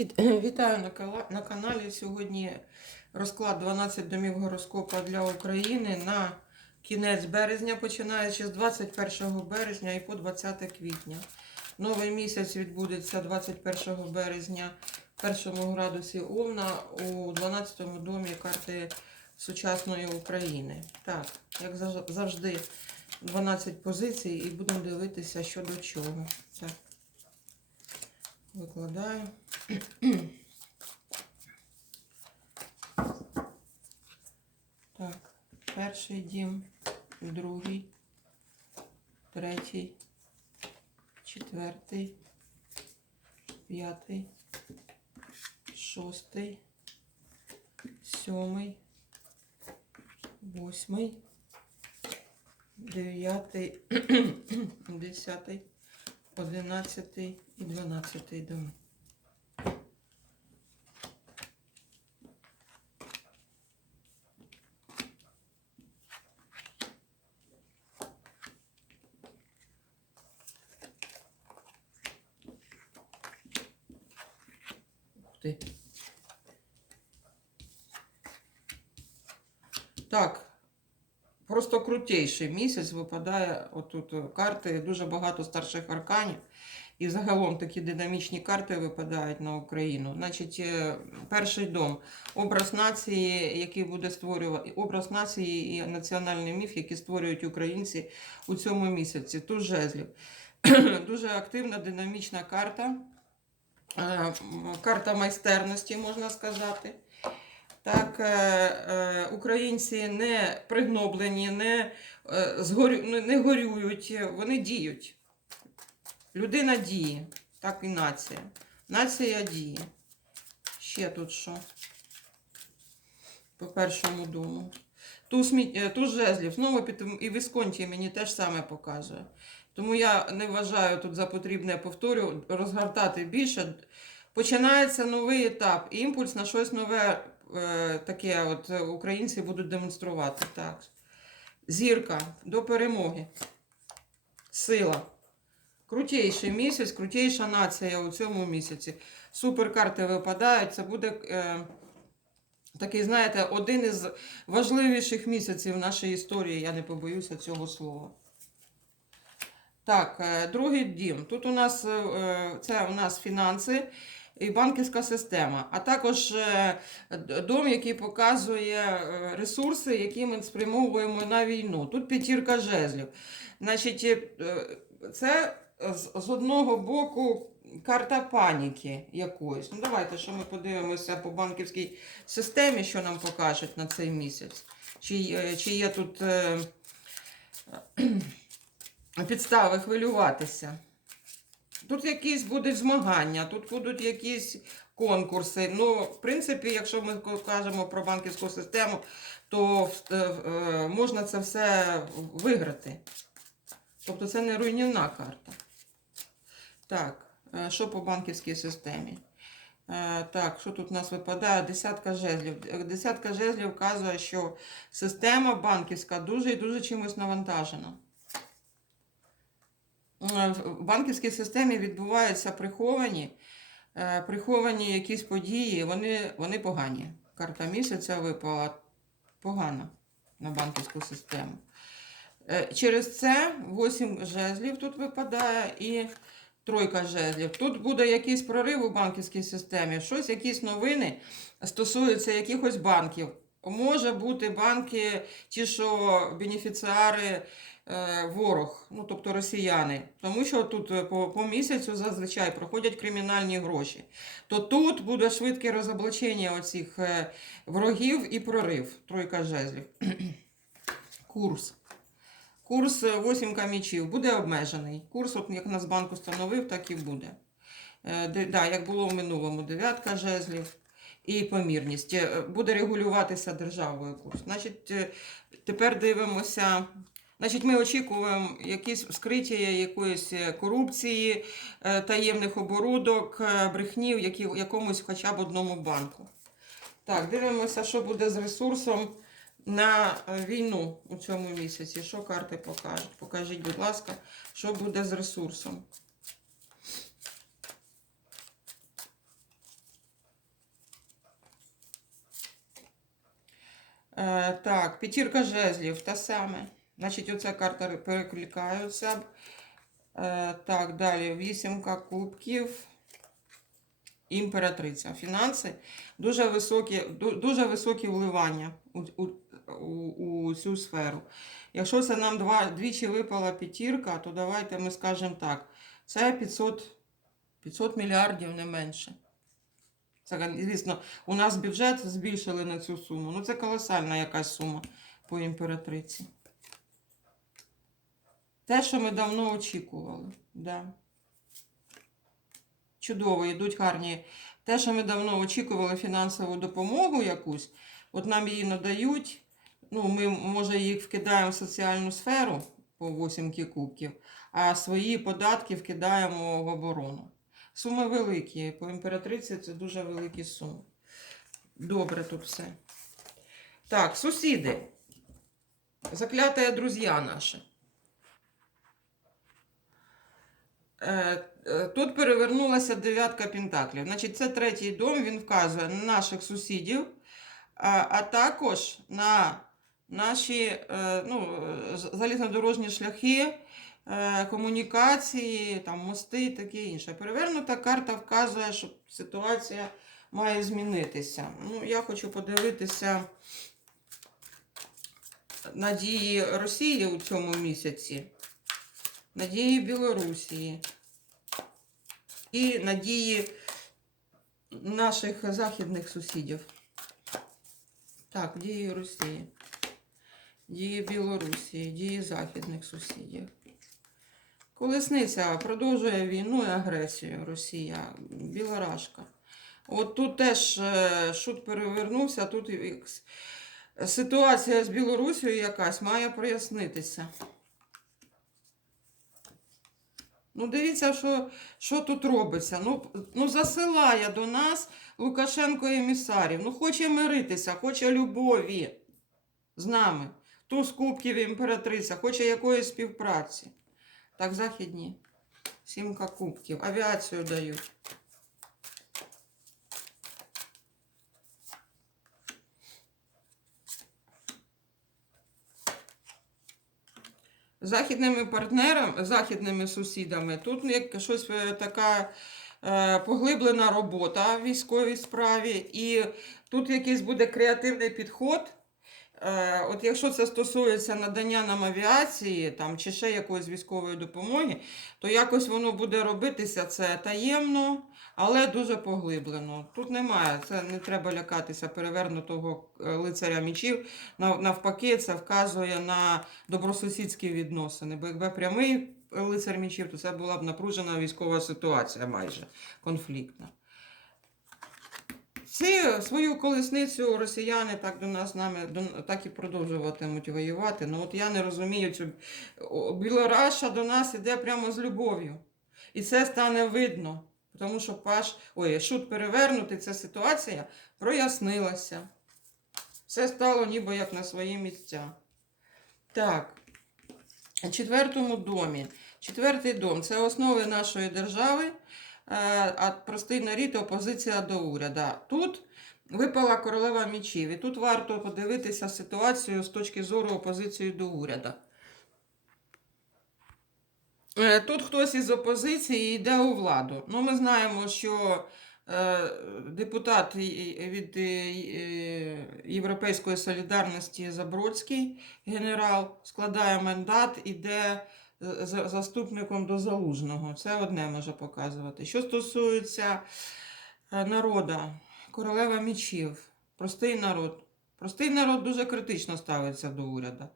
Вітаю на каналі. Сьогодні розклад 12 домів гороскопа для України на кінець березня, починаючи з 21 березня і по 20 квітня. Новий місяць відбудеться 21 березня в першому градусі Овна у 12 домі карти сучасної України. Так, як завжди, 12 позицій і будемо дивитися, що до чого. Так. Викладаю. Так, перший дім, другий, третій, четвертий, п'ятий, шостий, сьомий, восьмий, дев'ятий, десятий, одинадцятий і дванадцятий дом. Ух ти. Так. Просто крутейший місяць випадає отут е, карти, дуже багато старших арканів. І загалом такі динамічні карти випадають на Україну. Значить, е, перший дом образ нації, який буде створювати образ нації і національний міф, які створюють українці у цьому місяці. Тут жезлів. Дуже активна, динамічна карта. Е, Карта майстерності, можна сказати. Так, е, е, українці не пригноблені, не, е, згорю, не- не горюють, вони діють. Людина діє, так і нація. Нація діє. Ще тут що? По першому дому. Ту, жезлів, знову під... і Вісконті мені теж саме показує. Тому я не вважаю тут за потрібне повторю розгортати більше. Починається новий етап, імпульс на щось нове таке от е, українці будуть демонструвати. Так. Зірка до перемоги. Сила. Крутейший місяць, крутейша нація у цьому місяці. Суперкарти випадають. Це буде е, такий, знаєте, один із важливіших місяців нашої історії. Я не побоюся цього слова. Так, е, другий дім. Тут у нас е, це у нас фінанси і банківська система, а також е, дом, який показує е, ресурси, які ми спрямовуємо на війну. Тут п'ятірка жезлів. Значить, е, це з, одного боку карта паніки якоїсь. Ну, давайте, що ми подивимося по банківській системі, що нам покажуть на цей місяць. Чи, чи є тут. е, підстави хвилюватися. Тут якісь будуть змагання, тут будуть якісь конкурси. Ну, в принципі, якщо ми кажемо про банківську систему, то е, е, можна це все виграти. Тобто це не руйнівна карта. Так, е, що по банківській системі? Так, що тут у нас випадає? Десятка жезлів. Десятка жезлів вказує, що система банківська дуже і дуже чимось навантажена. Е, в банківській системі відбуваються приховані, е, приховані якісь події, вони, вони погані. Карта місяця випала погана на банківську систему. Е, Через це 8 жезлів тут випадає і тройка жезлів. Тут буде якийсь прорив у банківській системі, щось, якісь новини стосуються якихось банків. Може бути банки, ті, що бенефіціари ворог, ну тобто росіяни, тому що тут е, по, по місяцю зазвичай проходять кримінальні гроші. То тут буде швидке розоблачення оцих е, ворогів і прорив. Тройка жезлів. Курс. Курс е, 8 мічів буде обмежений. Курс, от як Нацбанк установив, так і буде. Е, де- да, як було в минулому, дев'ятка жезлів і помірність. Е, Буде регулюватися державою курс. Значить, е, тепер дивимося. Значить, ми очікуємо якісь вскриття якоїсь е, корупції, е, таємних оборудок, е, брехнів, які в якомусь хоча б одному банку. Так, дивимося, що буде з ресурсом на війну у цьому місяці. Що карти покажуть? Покажіть, будь ласка, що буде з ресурсом. Так, п'ятірка жезлів та саме. Значить, оця карта перекликаються. Е, так, далі. Вісімка кубків. Імператриця. Фінанси дуже високі, дуже високі вливання у, у, у, цю сферу. Якщо це нам два, двічі випала п'ятірка, то давайте ми скажемо так. Це 500, 500 мільярдів не менше. Це, звісно, у нас бюджет збільшили на цю суму. Ну, це колосальна якась сума по імператриці. Те, що ми давно очікували. Да. Чудово, йдуть гарні. Те, що ми давно очікували фінансову допомогу якусь, от нам її надають. Ну, ми, може, їх вкидаємо в соціальну сферу по 8 кубків, а свої податки вкидаємо в оборону. Суми великі. По імператриці це дуже великі суми. Добре тут все. Так, сусіди. Заклятые друзья наші. Е, е, Тут перевернулася дев'ятка пентаклів. Значить, це третій дом, він вказує на наших сусідів, а, також на наші е, ну, е, залізнодорожні шляхи, е, комунікації, там, мости і таке інше. Перевернута карта вказує, що ситуація має змінитися. Ну, я хочу подивитися надії Росії у цьому місяці, надії Білорусі і надії наших західних сусідів. Так, дії Росії, дії Білорусі, дії західних сусідів. Колесниця продовжує війну і агресію Росія, Білорашка. От тут теж е, шут перевернувся, тут ситуація з Білорусією якась має прояснитися. Ну, дивіться, що, що тут робиться. Ну, ну, засилає до нас Лукашенко емісарів. Ну, хоче миритися, хоче любові з нами. Туз кубків імператриця, хоче якоїсь співпраці. Так, західні. Сімка кубків. Авіацію дають. Західними партнерами, західними сусідами, тут як щось е, така е, поглиблена робота в військовій справі, і тут якийсь буде креативний підход. Е, От якщо це стосується надання нам авіації там, чи ще якоїсь військової допомоги, то якось воно буде робитися це таємно, але дуже поглиблено. Тут немає, це не треба лякатися перевернутого е, лицаря мічів. Навпаки, це вказує на добросусідські відносини. Бо якби прямий лицар мічів, то це була б напружена військова ситуація майже конфліктна. Ці свою колесницю росіяни так до нас нами так і продовжуватимуть воювати. Ну от я не розумію, цю Білораша до нас іде прямо з любов'ю. І це стане видно. Тому що паш, ой, шут перевернутий, ця ситуація прояснилася. Все стало ніби як на свої місця. Так, четвертому домі. Четвертий дом це основи нашої держави, а простий нарід опозиція до уряду. Тут випала королева мічів, і тут варто подивитися ситуацію з точки зору опозиції до уряду. Е, Тут хтось із опозиції йде у владу. Ну, ми знаємо, що е, депутат від е, е, Європейської солідарності Забродський генерал складає мандат, іде заступником до залужного. Це одне може показувати. Що стосується е, народа, королева мічів, простий народ. Простий народ дуже критично ставиться до уряду.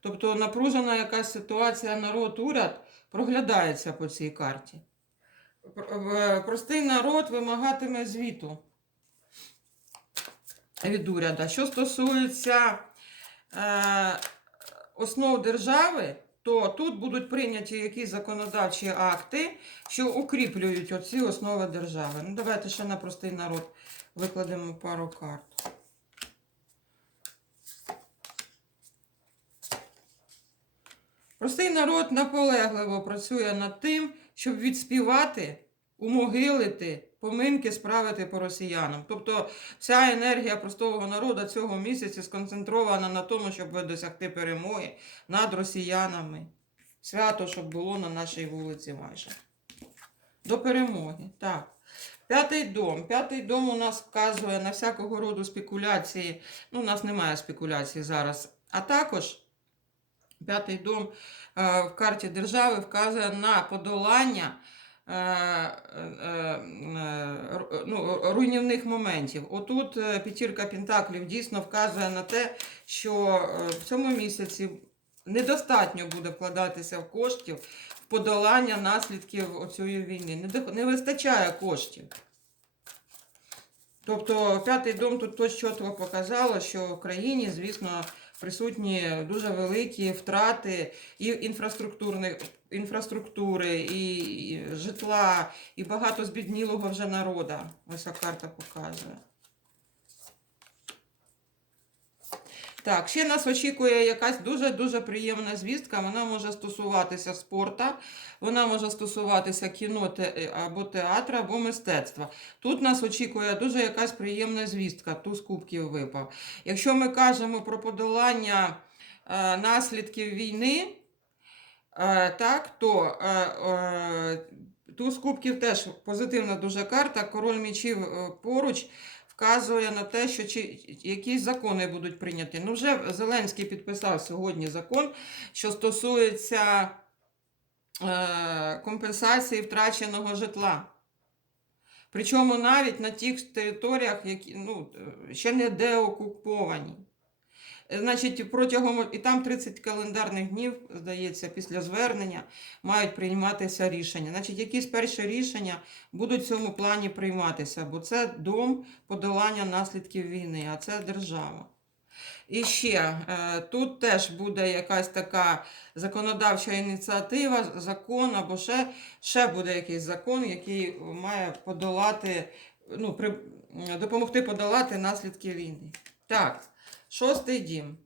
Тобто напружена якась ситуація народ-уряд проглядається по цій карті. Простий народ вимагатиме звіту від уряду. Що стосується е, основ держави, то тут будуть прийняті якісь законодавчі акти, що укріплюють оці основи держави. Ну, давайте ще на простий народ викладемо пару карт. Простий народ наполегливо працює над тим, щоб відспівати, умогилити поминки справити по росіянам. Тобто вся енергія простого народу цього місяця сконцентрована на тому, щоб досягти перемоги над росіянами. Свято, щоб було на нашій вулиці майже. До перемоги. Так. П'ятий дом. П'ятий дом у нас вказує на всякого роду спекуляції. Ну, у нас немає спекуляцій зараз. А також п'ятий дом е, в карті держави вказує на подолання ну, руйнівних моментів. Отут е, п'ятірка Пентаклів дійсно вказує на те, що е, в цьому місяці недостатньо буде вкладатися в коштів в подолання наслідків оцієї війни. Не, вистачає коштів. Тобто п'ятий дом тут точно показало, що в країні, звісно, присутні дуже великі втрати і інфраструктурних інфраструктури, і, житла, і багато збіднілого вже народу. Ось ця карта показує. Так, ще нас очікує якась дуже-дуже приємна звістка. Вона може стосуватися спорту, вона може стосуватися кіно те- або театру, або мистецтва. Тут нас очікує дуже якась приємна звістка, туз кубків випав. Якщо ми кажемо про подолання е, наслідків війни, е, так, то е, е, туз кубків теж позитивна дуже карта. Король мічів е, поруч вказує на те, що чи, якісь закони будуть прийняті. Ну, вже Зеленський підписав сьогодні закон, що стосується е, компенсації втраченого житла. Причому навіть на тих територіях, які ну, е, ще не деокуповані. Значить, протягом і там 30 календарних днів, здається, після звернення мають прийматися рішення. Значить, якісь перші рішення будуть в цьому плані прийматися, бо це дом подолання наслідків війни, а це держава. І ще е, тут теж буде якась така законодавча ініціатива, закон або ще, ще буде якийсь закон, який має подолати, ну, при, допомогти подолати наслідки війни. Так, шостий дім.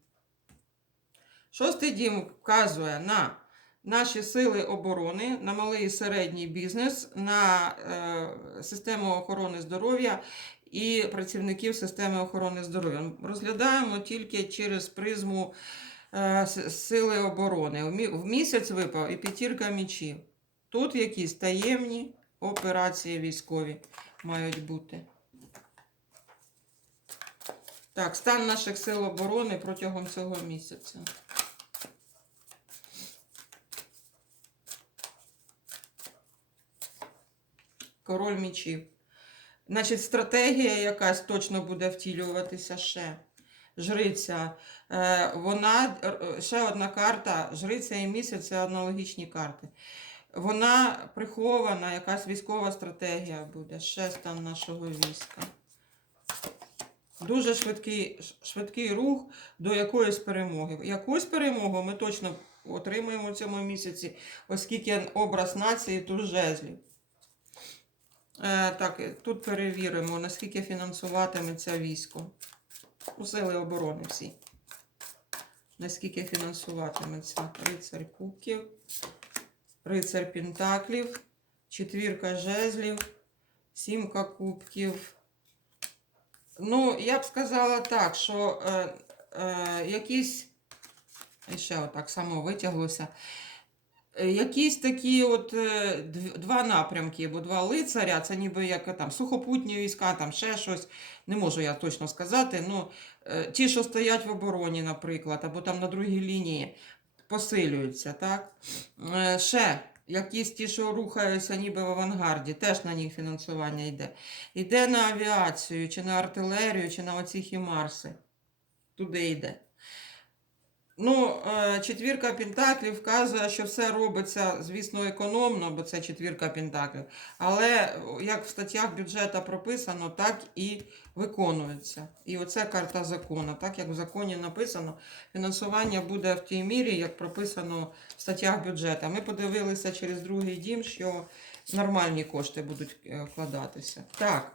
Шостий дім вказує на наші сили оборони, на малий і середній бізнес, на е, систему охорони здоров'я і працівників системи охорони здоров'я. Розглядаємо тільки через призму е, сили оборони. В місяць випав і п'ятірка мічів. Тут якісь таємні операції військові мають бути. Так, стан наших сил оборони протягом цього місяця. Король мічів. Значить, стратегія якась точно буде втілюватися ще. Жриця. Е, вона е, ще одна карта. Жриця і місяць це аналогічні карти. Вона прихована, якась військова стратегія буде. Ще стан нашого війська. Дуже швидкий, швидкий рух до якоїсь перемоги. Якусь перемогу ми точно отримаємо в цьому місяці, оскільки образ нації тут жезлів. Е, так, тут перевіримо, наскільки фінансуватиметься військо. У сили оборони всі. Наскільки фінансуватиметься рицарь кубків, рицарь пентаклів, четвірка жезлів, сімка кубків. Ну, я б сказала так, що е, е, якісь, ще отак само витяглося. Якісь такі от е, два напрямки, бо два лицаря, це ніби як е, там сухопутні війська, там ще щось. Не можу я точно сказати. Ну, е, ті, що стоять в обороні, наприклад, або там на другій лінії, посилюються, так? Е, Ще якісь ті, що рухаються ніби в авангарді, теж на них фінансування йде. Йде на авіацію, чи на артилерію, чи на оці хімарси. Туди йде. Ну, е, четвірка Пентаклів вказує, що все робиться, звісно, економно, бо це четвірка Пентаклів. Але як в статтях бюджету прописано, так і виконується. І оце карта закону. Так як в законі написано, фінансування буде в тій мірі, як прописано в статтях бюджету. Ми подивилися через другий дім, що нормальні кошти будуть е, вкладатися. Так.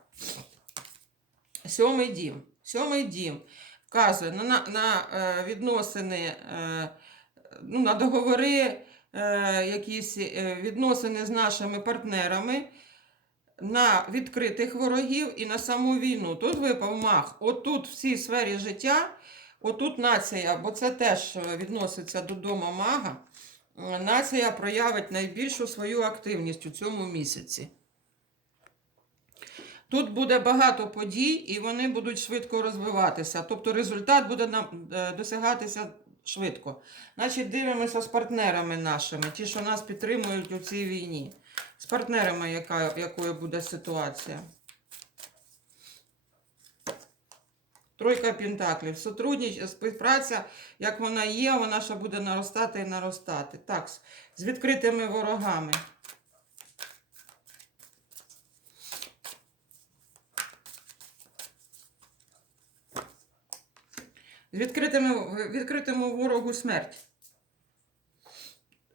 Сьомий дім. Сьомий дім вказує на, на, на е, відносини, е, ну, на договори, е, якісь відносини з нашими партнерами. на відкритих ворогів і на саму війну. Тут випав мах. Отут в цій сфері життя, отут нація, бо це теж відноситься до дома мага. Нація проявить найбільшу свою активність у цьому місяці. Тут буде багато подій, і вони будуть швидко розвиватися. Тобто результат буде нам е, досягатися швидко. Значить, дивимося з партнерами нашими, ті, що нас підтримують у цій війні. З партнерами, яка, якою буде ситуація. Тройка Пентаклів. Сотрудніч, співпраця, як вона є, вона ще буде наростати і наростати. Так, з- з відкритими ворогами. З відкритими, відкритому ворогу смерть.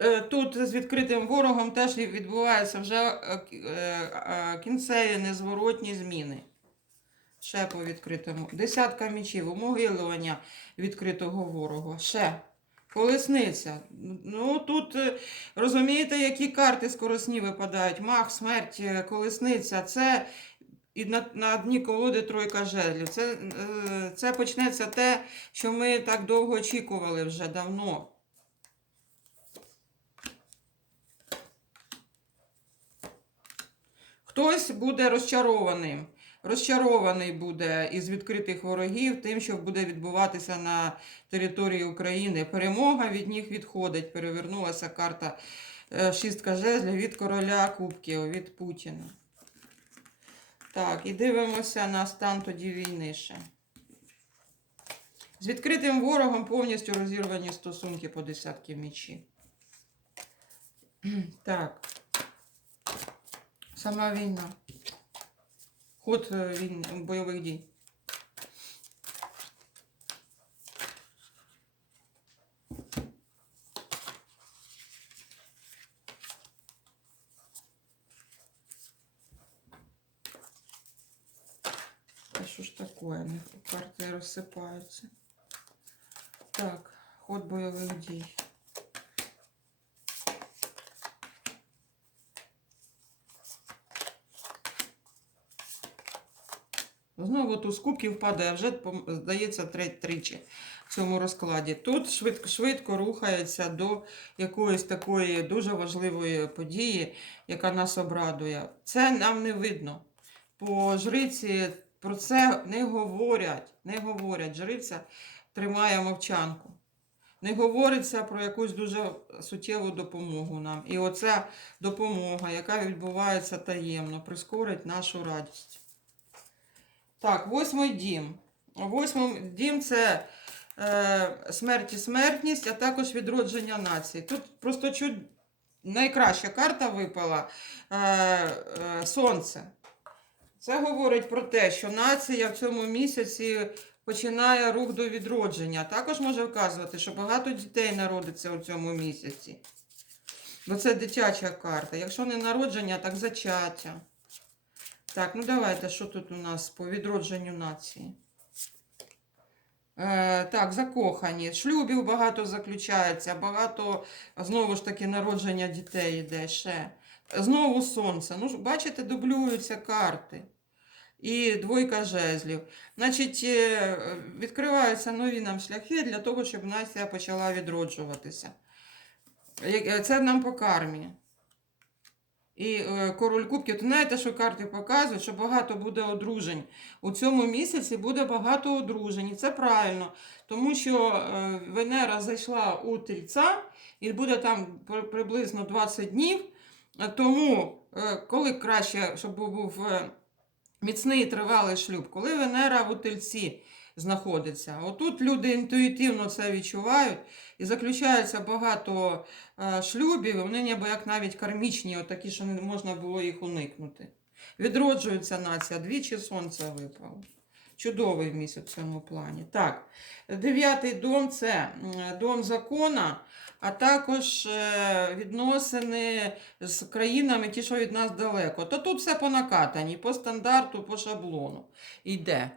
Е, Тут з відкритим ворогом теж відбуваються вже е, е, кінцеві незворотні зміни. Ще по відкритому. Десятка мічів, умогилування відкритого ворога. Ще. Колесниця. Ну тут розумієте, які карти скоросні випадають. Мах, смерть, колесниця. Це і на, на дні колоди тройка жезлів. Це, е, це почнеться те, що ми так довго очікували вже давно. Хтось буде розчарованим. Розчарований буде із відкритих ворогів тим, що буде відбуватися на території України. Перемога від них відходить. Перевернулася карта е, шістка жезлів від короля Кубків, від Путіна. Так, і дивимося на стан тоді війни ще. З відкритим ворогом повністю розірвані стосунки по десятки мечі. Так. Сама війна. Ход е, війни, бойових дій. А що ж таке? Не- Карти розсипаються. Так, ход бойових дій. Знову туз кубків падає, вже здається тричі в цьому розкладі. Тут швидко, швидко рухається до якоїсь такої дуже важливої події, яка нас обрадує. Це нам не видно. По жриці про це не говорять. Не говорять. Жриця тримає мовчанку. Не говориться про якусь дуже суттєву допомогу нам. І оця допомога, яка відбувається таємно, прискорить нашу радість. Так, восьмий дім. Восьмий дім це е, смерть і смертність, а також відродження нації. Тут просто чуть найкраща карта випала е, е, сонце. Це говорить про те, що нація в цьому місяці починає рух до відродження. Також може вказувати, що багато дітей народиться у цьому місяці. Бо це дитяча карта. Якщо не народження, так зачаття. Так, ну давайте, що тут у нас по відродженню нації? Е, так, закохані. Шлюбів багато заключається, багато знову ж таки народження дітей йде ще. Знову сонце. Ну, бачите, дублюються карти. І двойка жезлів. Значить, е, відкриваються нові нам шляхи для того, щоб нація почала відроджуватися. Е, Це нам по кармі. І е, король кубків, то знаєте, що карти показують, що багато буде одружень. У цьому місяці буде багато одружень. І це правильно, тому що е, Венера зайшла у тельця і буде там приблизно 20 днів. Е, Тому, е, коли краще, щоб був е, міцний і тривалий шлюб, коли Венера в Утильці знаходиться. Отут люди інтуїтивно це відчувають і заключається багато е, шлюбів, вони ніби як навіть кармічні, отакі, що не можна було їх уникнути. Відроджується нація, двічі сонце випало. Чудовий місяць в цьому плані. Так, дев'ятий дом це дом закона, а також е, відносини з країнами, ті, що від нас далеко. То тут все по накатанні, по стандарту, по шаблону йде.